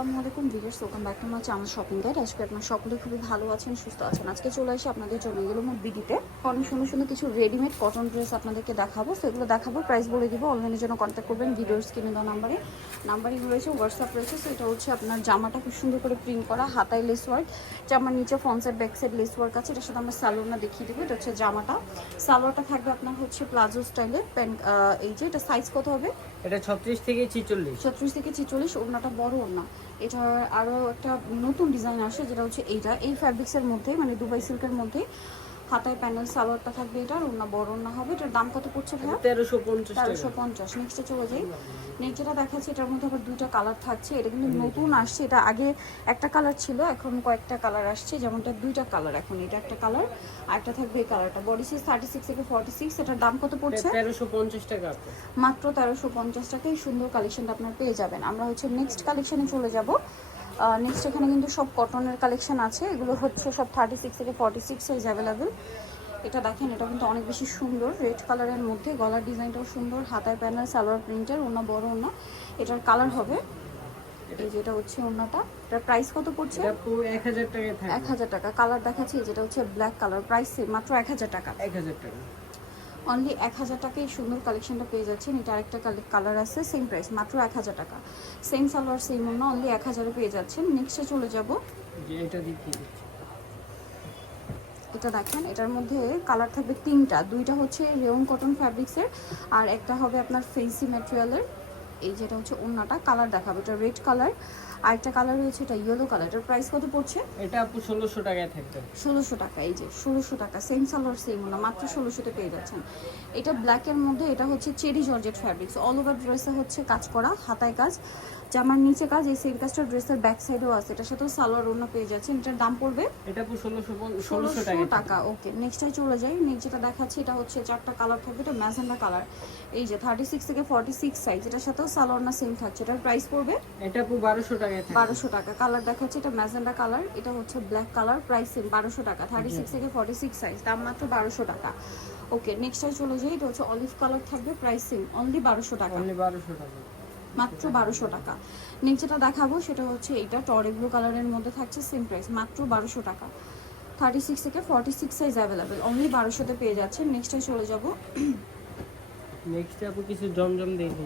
আসসালামু আলাইকুম videos welcome back to my channel shopping guide. আজকে আপনার সকলে খুবই ভালো আছেন সুস্থ আছেন। আজকে চলে আসি আপনাদের জন্য এগুলো মোট বিডিতে। অনেক সুন্দর সুন্দর কিছু রেডিমেড কটন ড্রেস আপনাদেরকে দেখাবো। সেগুলো দেখাবো প্রাইস বলে দিব। অনলাইনের জন্য কন্ট্যাক্ট করবেন ভিডিওর স্ক্রিনে দেওয়া নাম্বারে নাম্বারই রয়েছে হোয়াটসঅ্যাপ রয়েছে সেটা হচ্ছে আপনার জামাটা খুব সুন্দর করে প্রিন্ট করা হাতায় লেস ওয়ার্ক জামার নিচে ব্যাক সাইড লেস ওয়ার্ক আছে এটার সাথে আমরা সালোয়ারটা দেখিয়ে দেবো। এটা হচ্ছে জামাটা। সালোয়ারটা থাকবে আপনার হচ্ছে প্লাজো স্টাইলের প্যান্ট এই যে এটা সাইজ কত হবে? এটা ছত্রিশ থেকে ছিচল্লিশ। ছত্রিশ থেকে ছিচল্লিশ ওড়নাটা বড় ওড়না। এটা আরও একটা নতুন ডিজাইন আসে, যেটা হচ্ছে এইটা। এই ফ্যাব্রিক্সের মধ্যে মানে দুবাই সিল্কের মধ্যে হাতায় প্যানেল সালোয়ারটা থাকবে এটা আর ওড়না বড় ওড়না হবে। এটার দাম কত পড়ছে ভাইয়া? তেরোশো পঞ্চাশ তেরোশো পঞ্চাশ। নেক্সটে চলে যাই। নেক্সট যেটা দেখাচ্ছে এটার মধ্যে আবার দুইটা কালার থাকছে। এটা কিন্তু নতুন আসছে। এটা আগে একটা কালার ছিল এখন কয়েকটা কালার আসছে। যেমনটা দুইটা কালার এখন এটা একটা কালার আর একটা থাকবে এই কালারটা বডি সাইজ থার্টি সিক্স থেকে ফর্টি সিক্স এটার দাম কত পড়ছে? তেরোশো পঞ্চাশ টাকা মাত্র তেরোশো পঞ্চাশ টাকায় সুন্দর কালেকশনটা আপনার পেয়ে যাবেন। আমরা হচ্ছে নেক্সট কালেকশনে চলে যাব। নেক্সট এখানে কিন্তু সব কটনের কালেকশন আছে। এগুলো হচ্ছে সব থার্টি সিক্স থেকে ফর্টি সিক্স সাইজ অ্যাভেলেবেল এটা দেখেন এটা কিন্তু অনেক বেশি সুন্দর। রেড কালারের মধ্যে গলার ডিজাইনটাও সুন্দর। হাতায় প্যানেল সালোয়ার প্রিন্টের ওনা বড় ওনা এটার কালার হবে। এই যেটা হচ্ছে ওনাটা এটার প্রাইস কত পড়ছে? এক হাজার টাকায় এক হাজার টাকা। কালার দেখাচ্ছি যেটা হচ্ছে ব্ল্যাক কালার প্রাইস মাত্র এক হাজার টাকা। এক হাজার টাকা। অনলি এক হাজার টাকায় সুন্দর কালেকশনটা পেয়ে যাচ্ছেন। এটা আরেকটা কালার আছে সেম প্রাইস মাত্র এক হাজার টাকা। সেম সালোয়ার সেম অন্য অনলি এক হাজারে পেয়ে যাচ্ছেন। নেক্সটে চলে যাব। এটা দেখেন এটার মধ্যে কালার থাকবে তিনটা। দুইটা হচ্ছে রেওন কটন ফ্যাব্রিক্সের আর একটা হবে আপনার ফেন্সি ম্যাটেরিয়ালের এই যেটা হচ্ছে অন্যটা কালার দেখাবে। এটা রেড কালার আর একটা কালার রয়েছে এটা ইয়েলো কালার এটার প্রাইস কত পড়ছে? এটা আপু ষোলোশো টাকায় থাকবে। ষোলোশো টাকা এই যে ষোলোশো টাকা সেম সালোয়ার সেম না মাত্র ষোলোশোতে পেয়ে যাচ্ছেন। এটা ব্ল্যাকের মধ্যে এটা হচ্ছে cherry georgette fabrics all over ড্রেসে হচ্ছে কাজ করা হাতায় কাজ। জামার নিচে কাজ এই সেম কাজটা ড্রেসের ব্যাক সাইডেও আছে এটার সাথেও সালোয়ার অন্য পেয়ে যাচ্ছেন। এটার দাম পড়বে? এটা আপু ষোলোশো টাকা ওকে নেক্সটে চলে যাই। নেক্সট যেটা দেখাচ্ছি এটা হচ্ছে চারটা কালার থাকবে এটা ম্যাজেন্ডা কালার এই যে থার্টি সিক্স থেকে ফর্টি সিক্স সাইজ এটার সাথেও সালোয়ার না সেম থাকছে এটার প্রাইস পড়বে? এটা আপু বারোশো থাকবে বারোশো টাকা। কালার দেখাচ্ছে এটা ম্যাজেন্ডা কালার এটা হচ্ছে ব্ল্যাক কালার প্রাইস সেম বারোশো টাকা। থার্টি সিক্স থেকে ফর্টি সিক্স সাইজ দাম মাত্র বারোশো টাকা। ওকে নেক্সটে চলে যাই এটা হচ্ছে অলিভ কালার থাকবে প্রাইস সেম অনলি বারোশো টাকা। অনলি বারোশো টাকা। মাত্র বারোশো টাকা। যেটা দেখাবো সেটা হচ্ছে এটা টরে ব্লু কালারের মধ্যে থাকছে সেম প্রাইস মাত্র বারোশো টাকা। থার্টি সিক্স থেকে forty six size available only বারোশোতে পেয়ে যাচ্ছেন। নেক্সটে চলে যাব। নেক্সট আপু কিছু জমজম দিচ্ছি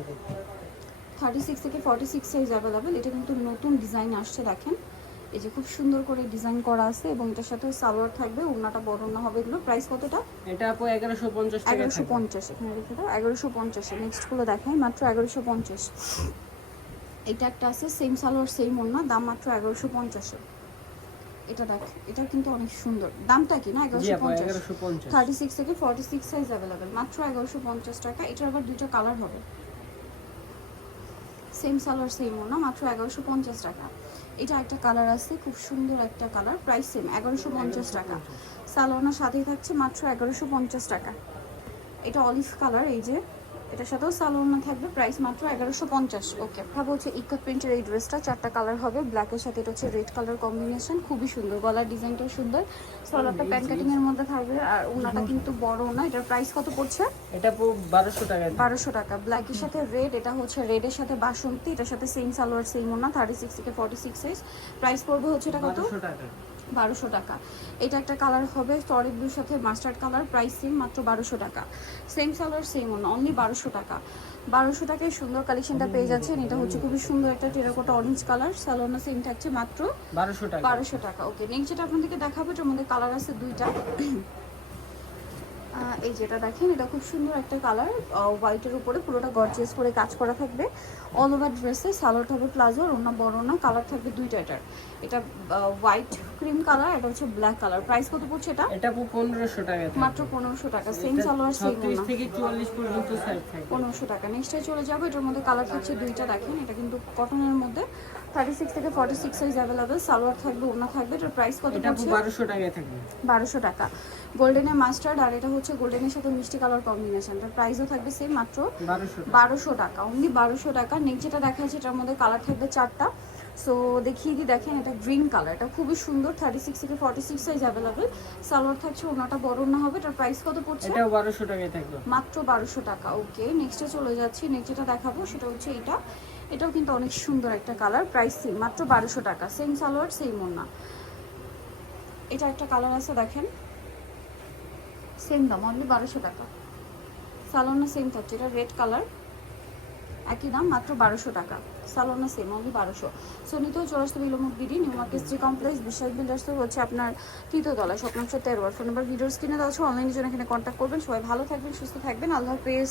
থার্টি সিক্স থেকে ফর্টি সিক্স সাইজ অ্যাভেলেবেল এটা কিন্তু নতুন ডিজাইন আসছে দেখেন। এই যে খুব সুন্দর করে ডিজাইন করা আছে এবং এটার সাথে সালোয়ার থাকবে ওড়নাটা বড় না হবে এগুলো। প্রাইস কতটা? এটা আপু এগারোশো পঞ্চাশ টাকা এগারোশো থাকবে পঞ্চাশ এখানে রেখে দাও। এগারোশো পঞ্চাশে নেক্সটগুলো দেখাই মাত্র এগারোশো পঞ্চাশ। এটা একটা আছে সেম সালোয়ার সেম ওড়না দাম মাত্র এগারোশো পঞ্চাশে। এটা দেখ এটা কিন্তু অনেক সুন্দর। দামটা কি না? জি এগারোশো আপু পঞ্চাশ। এগারোশো পঞ্চাশ। থার্টি সিক্স থেকে ফর্টি সিক্স সাইজ অ্যাভেলেবেল মাত্র এগারোশো পঞ্চাশ টাকা। এটার আবার দুটো কালার হবে। সেম সালোয়ার সেম না মাত্র এগারোশো পঞ্চাশ টাকা। এটা একটা কালার আছে খুব সুন্দর একটা কালার প্রাইস সেম এগারোশো পঞ্চাশ টাকা। সালোয়ার সাথেই থাকছে মাত্র এগারোশো পঞ্চাশ টাকা। এটা অলিভ কালার এই যে। এটার সাথেও সালোয়ার থাকবে প্রাইস মাত্র এগারোশো পঞ্চাশ। ওকে ভাবো হচ্ছে ইকত প্রিন্টের এই ড্রেসটা চারটা কালার হবে। ব্ল্যাকের সাথে এটা হচ্ছে রেড কালার কম্বিনেশন খুবই সুন্দর। গলার ডিজাইনটাও সুন্দর। সালোয়ারটা প্যান্ট কাটিং এর মধ্যে থাকবে আর ওনাটা কিন্তু বড় না। এটার প্রাইস কত পড়ছে? এটা বারোশো থাকবে। বারোশো টাকা। ব্ল্যাকের সাথে রেড এটা হচ্ছে রেডের সাথে বাসন্তী এটার সাথে সেম সালোয়ার সেম ওনা থার্টি সিক্স থেকে ফর্টি সিক্স সাইজ প্রাইস পড়বে হচ্ছে এটা কত? টাকা। বারোশো টাকা। এটা একটা কালার হবে টরি ব্লুর সাথে মাস্টার্ড কালার প্রাইস সেম মাত্র বারোশো টাকা। সেম কালার সেম অন অনলি বারোশো টাকা। বারোশো টাকায় সুন্দর কালেকশনটা পেয়ে যাচ্ছেন। এটা হচ্ছে খুবই সুন্দর একটা টেরাকোটা অরেঞ্জ কালার সালোনা সেম থাকছে মাত্র বারোশো টাকা। বারোশো টাকা। ওকে নেক্সট যেটা আপনাদেরকে দেখাবো এটার মধ্যে কালার আছে দুইটা। এই যেটা দেখেন এটা খুব সুন্দর একটা কালার হোয়াইটের উপরে পুরোটা গর্জিয়াস করে কাজ করা থাকবে। অল ওভার ড্রেসে সালোয়ার হবে প্লাজো আর অন্য বড় না কালার থাকবে দুইটা এটার। এটা হোয়াইট ক্রিম কালার এটা হচ্ছে ব্ল্যাক কালার প্রাইস কত পড়ছে এটা? এটা পনেরোশো থাকবে মাত্র পনেরোশো টাকা। সেম সালোয়ার সেম থেকে চুয়াল্লিশ পর্যন্ত সাইজ টাকা। নেক্সটে চলে যাব এটার মধ্যে কালার হচ্ছে দুইটা দেখেন। এটা কিন্তু কটনের মধ্যে। থার্টি সিক্স থেকে forty six size available salwar থাকবে ওনা থাকবে। এটার প্রাইস কত এটা পড়ছে? বারোশো টাকায় থাকবে বারোশো টাকা। গোল্ডেনের মাস্টার্ড আর এটা হচ্ছে গোল্ডেনের সাথে মিষ্টি কালার কম্বিনেশন এটার প্রাইসও থাকবে সেম মাত্র বারোশো টাকা। টাকা অনলি বারোশো টাকা। নেক্সট যেটা দেখা যাচ্ছে এটার মধ্যে কালার থাকবে চারটা। সো দেখিয়ে দিই দেখেন এটা গ্রিন কালার এটা খুবই সুন্দর থার্টি সিক্স থেকে forty six size available salwar থাকছে ওনাটা বড় না হবে এটার প্রাইস কত পড়ছে? এটাও বারোশো টাকায় থাকবে। মাত্র বারোশো টাকা ওকে নেক্সটে চলে যাচ্ছি নেক্সট যেটা দেখাবো সেটা হচ্ছে এটা। এটাও কিন্তু অনেক সুন্দর একটা কালার প্রাইস সেম মাত্র বারোশো টাকা। সেম সালোয়ার সেম ওন্না এটা একটা কালার আছে দেখেন। সেম দাম অনলি বারোশো টাকা। সালোনা সেম থাকছে এটা রেড কালার একই দাম, মাত্র বারোশো টাকা। সালোনা সেম অনলি বারোশো। সো নিতেও চলে আসতে বিলমুখ বিডি নিউ মার্কেট স্ট্রি কমপ্লেক্স বিশ্বাস বিল্ডার্স হচ্ছে আপনার তৃতীয়তলা স্বপ্নাংশ তেরো আর ফোন নাম্বার ভিডিও স্ক্রিনে দেওয়া আছে অনলাইনের জন্য এখানে কন্ট্যাক্ট করবেন। সবাই ভালো থাকবেন, সুস্থ থাকবেন। আল্লাহ হাফেজ।